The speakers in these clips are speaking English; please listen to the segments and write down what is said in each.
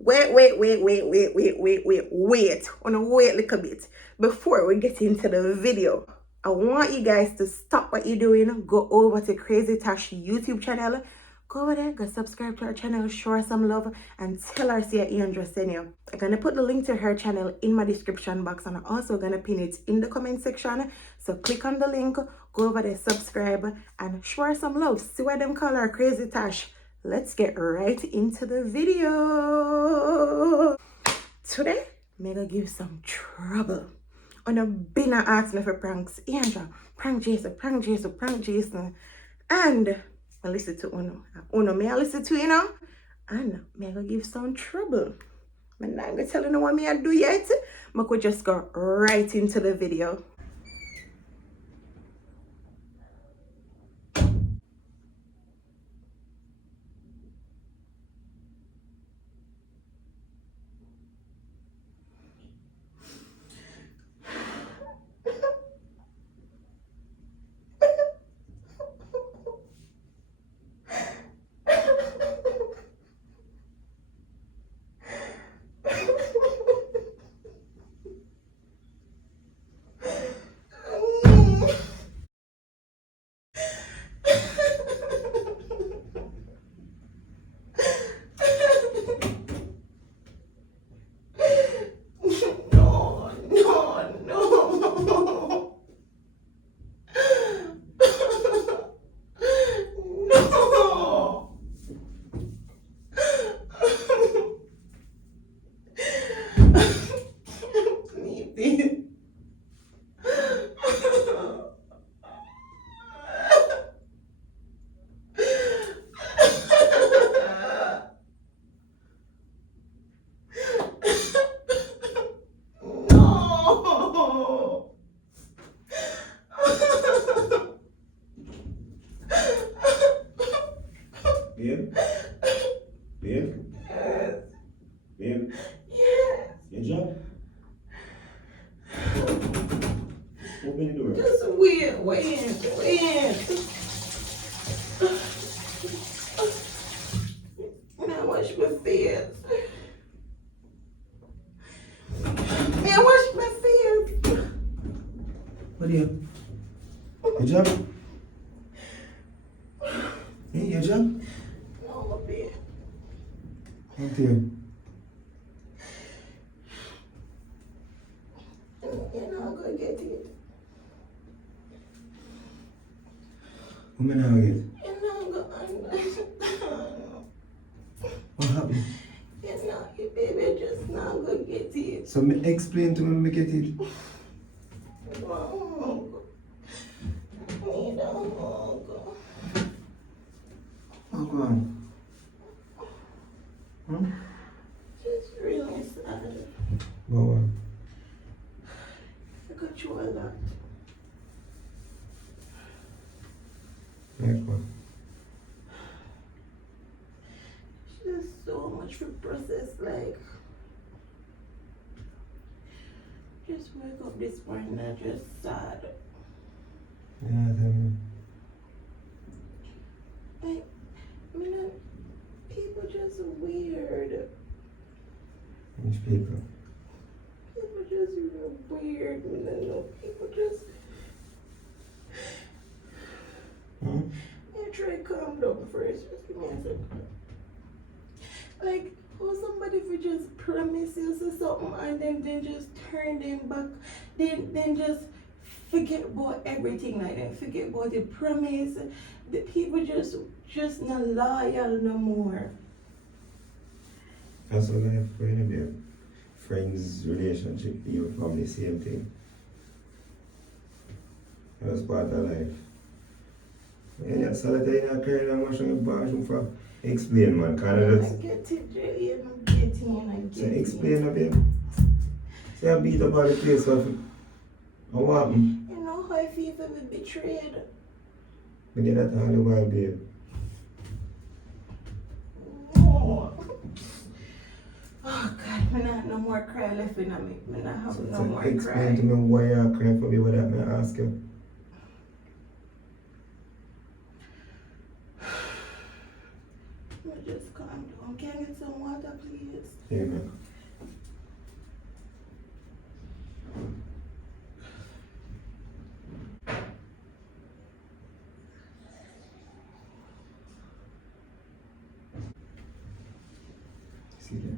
Wait. Wanna wait a little bit before we get into the video. I want you guys to stop what you're doing. Go over to Crazy Tash YouTube channel. Go over there, go subscribe to her channel, show her some love, and tell her see Ian just send you. I'm gonna put the link to her channel in my description box, and I'm also gonna pin it in the comment section. So click on the link, go over there, subscribe, and show her some love. See why them call her Crazy Tash. Let's get right into the video. Today, I'm gonna give some trouble. On a been asked me for pranks. Andra, prank Jason, prank Jason, prank Jason. And I listen to Uno. Uno, may I listen to, and I'm gonna give some trouble. I'm not gonna tell you what me I do yet. I could just go right into the video. Babe? Babe? Babe? Your job? Open the door. Just wait. Now wash my face. Man, wash my face. What do you? Your job? Hey, your job? No, babe. Out here. You're not gonna get it. What am I now get? You're not gonna. What happened? You're not, you baby, just not gonna get it. So me explain to me, me get it. Oh, go on. Huh? Just really sad. Go on. I got you a lot. Like what? There's so much to process, like. Just wake up this morning and just sad. Yeah, tell me. Like, people just weird. Which people? People just real weird. People just. Hmm? Yeah, try to calm down first. Just give me a second. Like, how somebody would just promise you something and then just turn them back. Then just forget about everything. Like, then forget about the promise. The people just not loyal no more. That's what life for anybody. Friends, relationship, even family, same thing. That's part of life. And you're solitary and carrying on much on your bathroom for explain, man. Kind of I just get it, Jay. I'm getting. say, explain a bit. Say I beat up all the place of what happened? You know how I feel if I'm betrayed. We get that all the while, babe. No. Oh God, I not no more cry left in me. I not have So, no more cry. explain to me why you're crying for me, what that may I ask you. Just calm down. Can I get some water, please? Yeah, man. See there?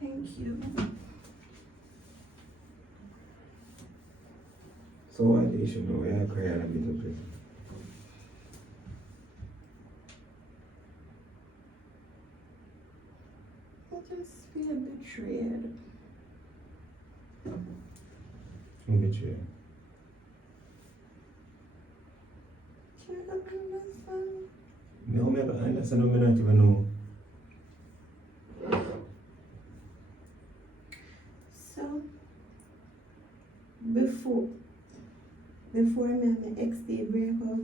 Thank you. So what the issue now? Yeah, cry a bit of it. I just feel betrayed. Who betrayed? Can I understand? No, me I understand, no, me not even know. So, before me and my ex they break up,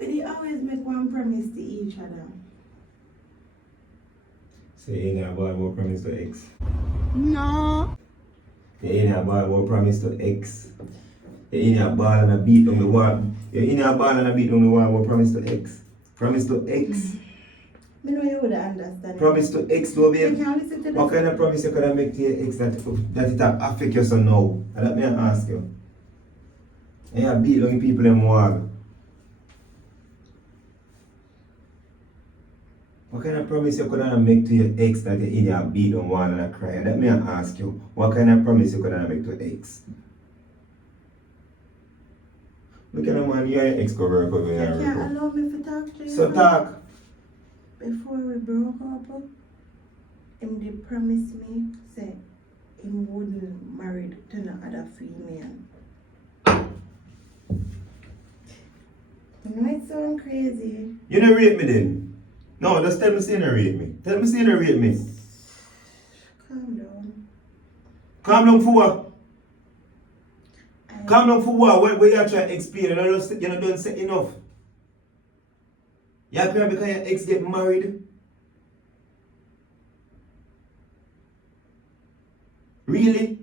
we always make one promise to each other. Say, you ain't a boy who promise to X. No. You ain't a boy who promise to X. You ain't a ball and a beat on the wall. You ain't a ball and a beat on the wall who promise to X. Promise to X. I know you would understand. Promise to X, though, babe. You can't listen to What this. kind of promise you could make to your ex that it affect you so now? And let me ask you. And you beat on people in wall. What kind of promise you could make to your ex that you in your beat on wall and cry? Let me ask you. What kind of promise you could make to ex? Look at the man, you and your ex go work over You here. can't allow me to talk to you. So talk. Before we broke up, him did promise me, say, him wouldn't marry to no other female. You know it sound crazy. You don't rate me then? No, just tell me say you don't rate me. Tell me say you don't rate me. Calm down. Calm down for what? Calm down for what? What you are trying to explain? You don't say enough. You cry because your ex get married? Really?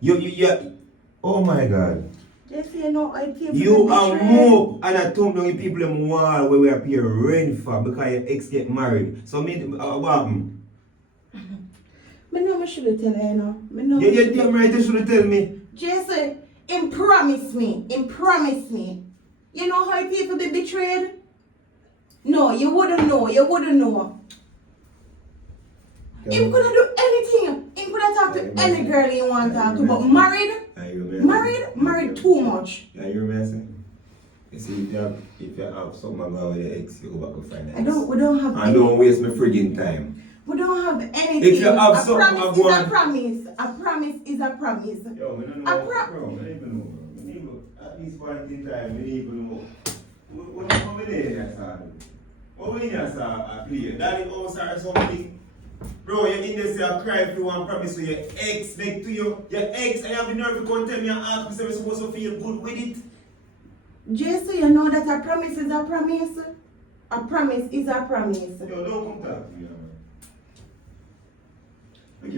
You, oh my God. Just you know, I came You are mope and I thumb down the people in the wall where we are paying rent for because your ex get married. So me, what happened? I know I should have tell you, you know. You're damn right, you should tell me. Jason, him promise me. You know how people be betrayed? No, you wouldn't know. Him could do anything. Him could talk to any girl you want to talk to, but married too much. Yeah, you remember saying? You see, if you have something about your ex, you go back and find ex. We don't have And don't waste my friggin' time. We don't have anything. If you have a something promise about is a promise. A promise is a promise. Yo, we don't know, bro. We don't even know, bro. We need to, at this point in time, we need to know. What we need here, sir? What we need here, sir? A play. Daddy house or something. Bro, you in there say I cry if you want promise to your ex, make to you. Your ex, I have the nerve to come tell me and ask me if I'm supposed to feel good with it. Just so you know that a promise is a promise. A promise is a promise. Yo, don't come talk to me, man. Look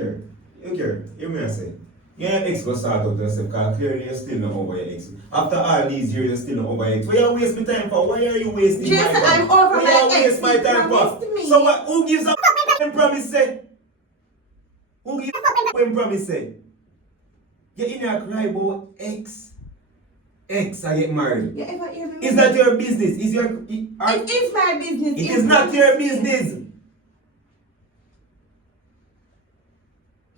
here, hear me I say. Your ex go start up to yourself because clearly you're still not over your ex. After all these years, you're still not over your ex. Why you waste my time for? Why are you wasting Jason, my time? I'm over Why my you ex. waste my time Promised for? me. So what? Who gives a f***ing promise say? Who gives a f***ing promise say? You're in a cry about ex. Ex, I get married. You ever hear me? Is that your business? It is my business. It is not your business.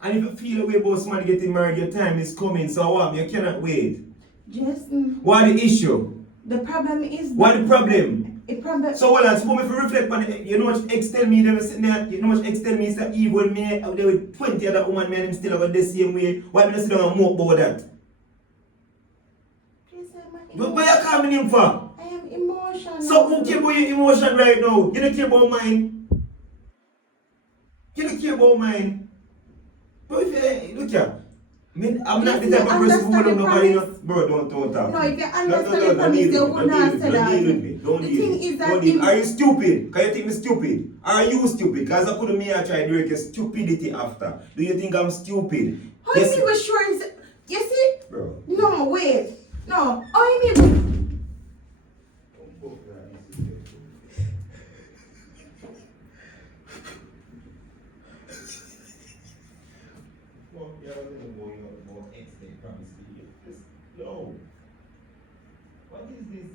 And if you feel a way about somebody getting married, your time is coming, so what? You cannot wait. Jason. What the issue? The problem is. What the problem? The problem. So hold on, so me if you reflect on it, you know what ex tell me, them sitting there, you know what ex tell me is that evil me out there with 20 other women, me and him still have the same way. Why me not sit down and mock about that? But why you calling him for? I am emotional. So who care about your emotion right now? You don't care about mine. You don't care about mine. But if you, look here, I'm not the Yes, type you of person who understand don't the nobody. promise. Bro, don't talk. No, to me. if you understand the No, promise, deal you with me. would not say Don't deal that. with me. Don't The deal thing with me. is Don't that deal. Are you him, stupid? Can you think me stupid? Are you stupid? Because I couldn't me try to direct your stupidity after. Do you think I'm stupid? how Yes. you mean with sure? You see? Bro. No, wait. No, how you mean? Well, yeah, I don't know what your ex they promised you. Just no. What is this?